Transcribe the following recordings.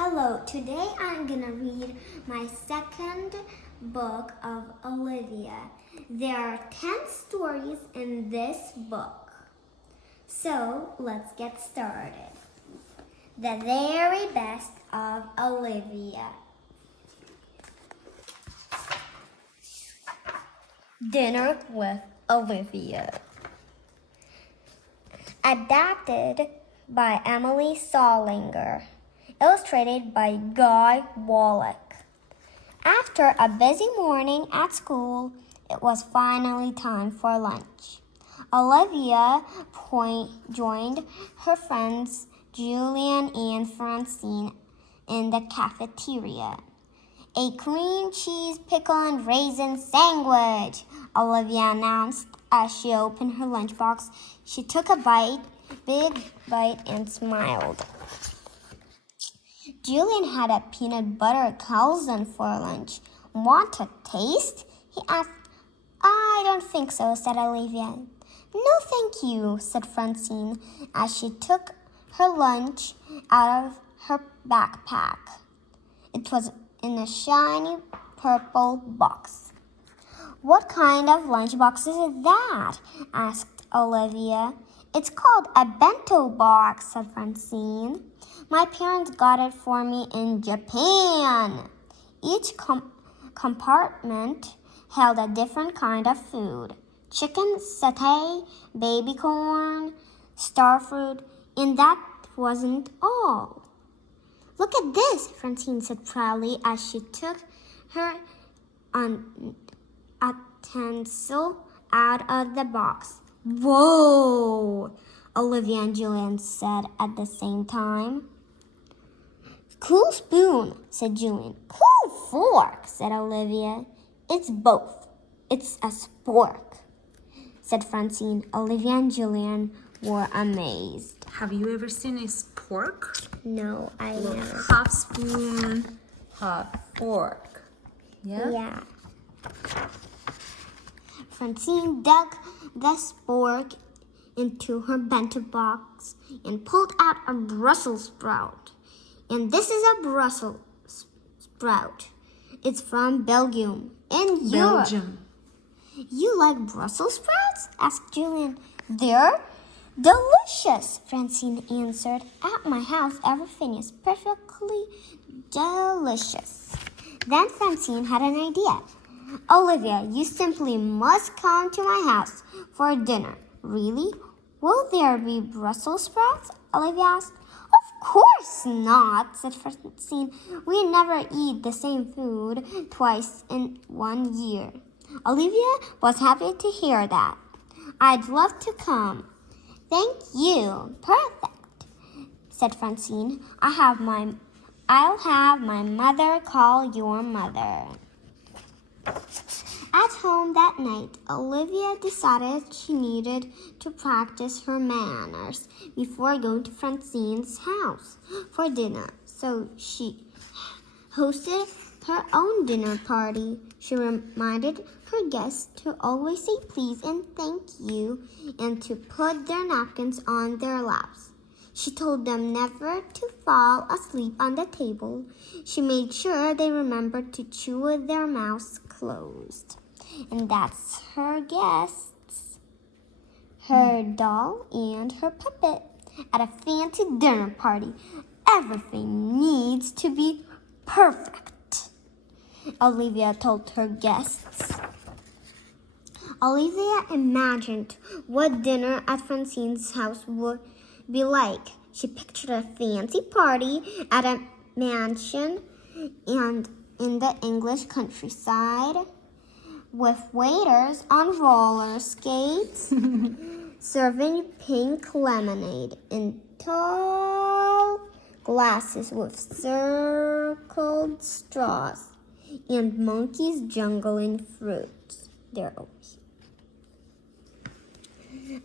Hello, today I'm gonna read my second book of Olivia. There are 10 stories in this book. So let's get started. The very best of Olivia. Dinner with Olivia. Adapted by Emily Solinger. Illustrated by Guy Wallach. After a busy morning at school, it was finally time for lunch. Olivia joined her friends Julian and Francine in the cafeteria. A cream cheese, pickle, and raisin sandwich, Olivia announced as she opened her lunchbox. She took a big bite, and smiled. Julian had a peanut butter calzone for lunch. Want a taste? He asked. I don't think so, said Olivia. No, thank you, said Francine as she took her lunch out of her backpack. It was in a shiny purple box. What kind of lunchbox is that? Asked Olivia. It's called a bento box, said Francine. My parents got it for me in Japan. Each compartment held a different kind of food. Chicken satay, baby corn, starfruit, and that wasn't all. Look at this, Francine said proudly as she took her utensil out of the box. Whoa! Olivia and Julian said at the same time. Cool spoon, said Julian. Cool fork, said Olivia. It's both. It's a spork, said Francine. Olivia and Julian were amazed. Have you ever seen a spork? No, I never. Half spoon, half fork. Yeah. Francine dug the spork into her bento box and pulled out a Brussels sprout. And this is a Brussels sprout. It's from Belgium. In Europe. You like Brussels sprouts? Asked Julian. They're delicious, Francine answered. At my house, everything is perfectly delicious. Then Francine had an idea. Olivia, you simply must come to my house for dinner. Really? Will there be Brussels sprouts? Olivia asked. Of course not, said Francine. We never eat the same food twice in 1 year. Olivia was happy to hear that. I'd love to come. Thank you. Perfect, said Francine. I'll have my mother call your mother. At home that night, Olivia decided she needed to practice her manners before going to Francine's house for dinner. So she hosted her own dinner party. She reminded her guests to always say please and thank you and to put their napkins on their laps. She told them never to fall asleep on the table. She made sure they remembered to chew with their mouths closed. And that's her guests, her doll and her puppet. At a fancy dinner party, everything needs to be perfect, Olivia told her guests. Olivia imagined what dinner at Francine's house would be like. She pictured a fancy party at a mansion and in the English countryside with waiters on roller skates serving pink lemonade in tall glasses with circled straws and monkeys jungling fruits. They're over here.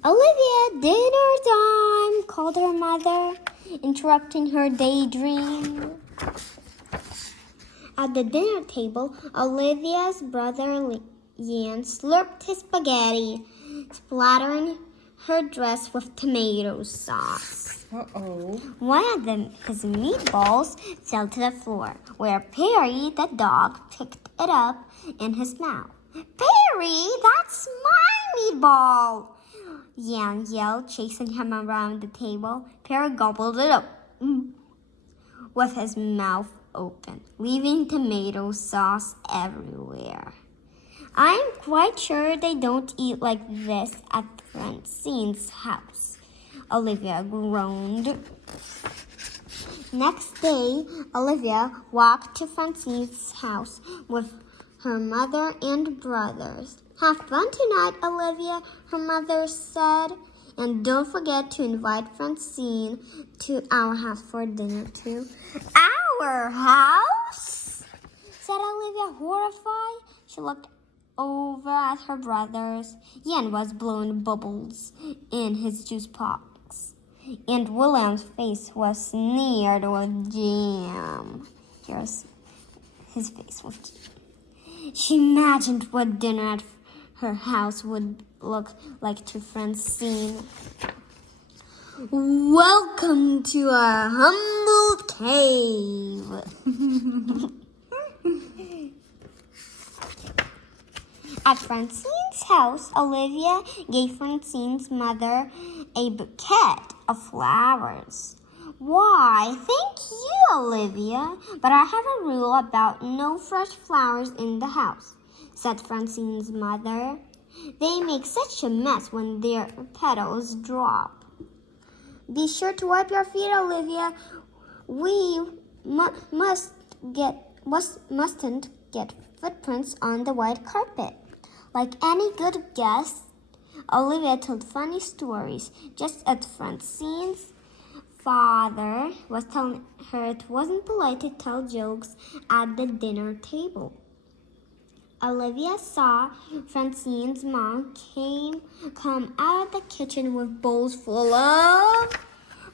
Olivia, dinner time, called her mother, interrupting her daydream. At the dinner table, Olivia's brother Jan slurped his spaghetti, splattering her dress with tomato sauce. Uh-oh. One of his meatballs fell to the floor, where Perry the dog picked it up in his mouth. Perry, that's my meatball! Yan yelled, chasing him around the table. Perry gobbled it up with his mouth open, leaving tomato sauce everywhere. I'm quite sure they don't eat like this at Francine's house, Olivia groaned. Next day, Olivia walked to Francine's house with her mother and brothers. Have fun tonight, Olivia, her mother said. And don't forget to invite Francine to our house for dinner too. Our house? Said Olivia, horrified. She looked over at her brothers. Ian was blowing bubbles in his juice box, and William's face was smeared with jam. Here's his face with jam. She imagined what dinner at her house would look like to Francine. Welcome to our humble cave. At Francine's house, Olivia gave Francine's mother a bouquet of flowers. Why, thank you, Olivia, but I have a rule about no fresh flowers in the house, said Francine's mother. They make such a mess when their petals drop. Be sure to wipe your feet, Olivia. We mustn't get footprints on the white carpet. Like any good guest, Olivia told funny stories, just as Francine's father was telling her it wasn't polite to tell jokes at the dinner table. Olivia saw Francine's mom come out of the kitchen with bowls full of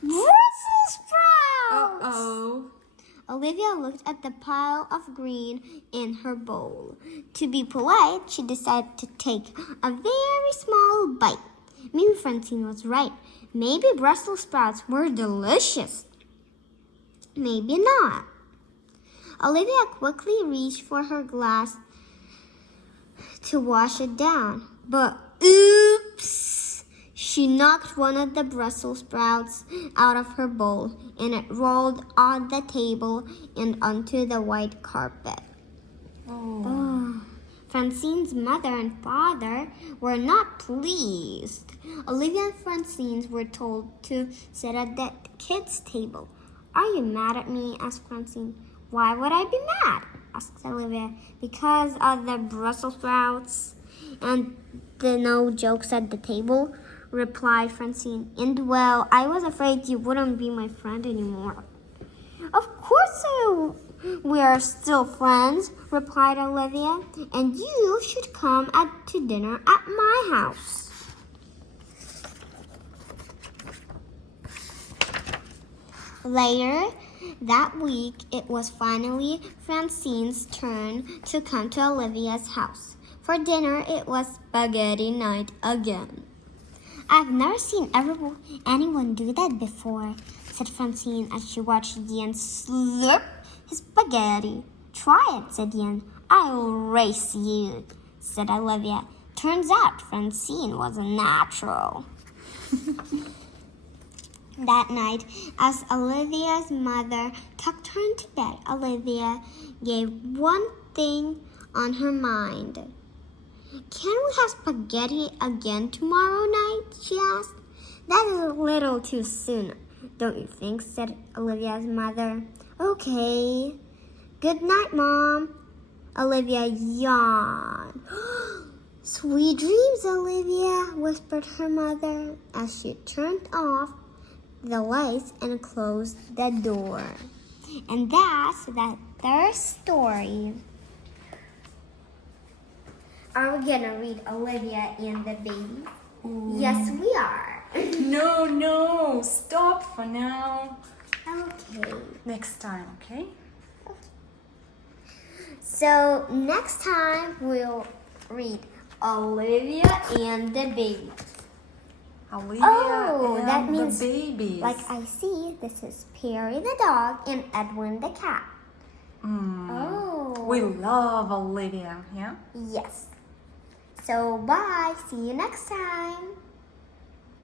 Brussels sprouts. Uh-oh. Olivia looked at the pile of green in her bowl. To be polite, she decided to take a very small bite. Maybe Francine was right. Maybe Brussels sprouts were delicious. Maybe not. Olivia quickly reached for her glass to wash it down. But oops! She knocked one of the Brussels sprouts out of her bowl, and it rolled on the table and onto the white carpet. Oh. Francine's mother and father were not pleased. Olivia and Francine were told to sit at the kids' table. Are you mad at me? Asked Francine. Why would I be mad? Asked Olivia. Because of the Brussels sprouts and the no jokes at the table, replied Francine. And well, I was afraid you wouldn't be my friend anymore. Of course we are still friends, replied Olivia, and you should come to dinner at my house. Later that week, it was finally Francine's turn to come to Olivia's house. For dinner, it was spaghetti night again. I've never seen anyone do that before, said Francine as she watched Ian slurp his spaghetti. Try it, said Ian. I'll race you, said Olivia. Turns out Francine was a natural. That night, as Olivia's mother tucked her into bed, Olivia gave one thing on her mind. Can we have spaghetti again tomorrow night? She asked. That is a little too soon, don't you think? Said Olivia's mother. Okay. Good night, Mom. Olivia yawned. Sweet dreams, Olivia, whispered her mother as she turned off the lights and closed the door. And that's that third story. Are we gonna read Olivia and the Baby? Ooh. Yes, we are. No, stop for now. Okay. Next time, okay? So next time we'll read Olivia and the Baby. Olivia Oh, and that means, the babies. like I see, this is Perry the dog and Edwin the cat. Oh. We love Olivia, yeah? Yes. So bye. See you next time.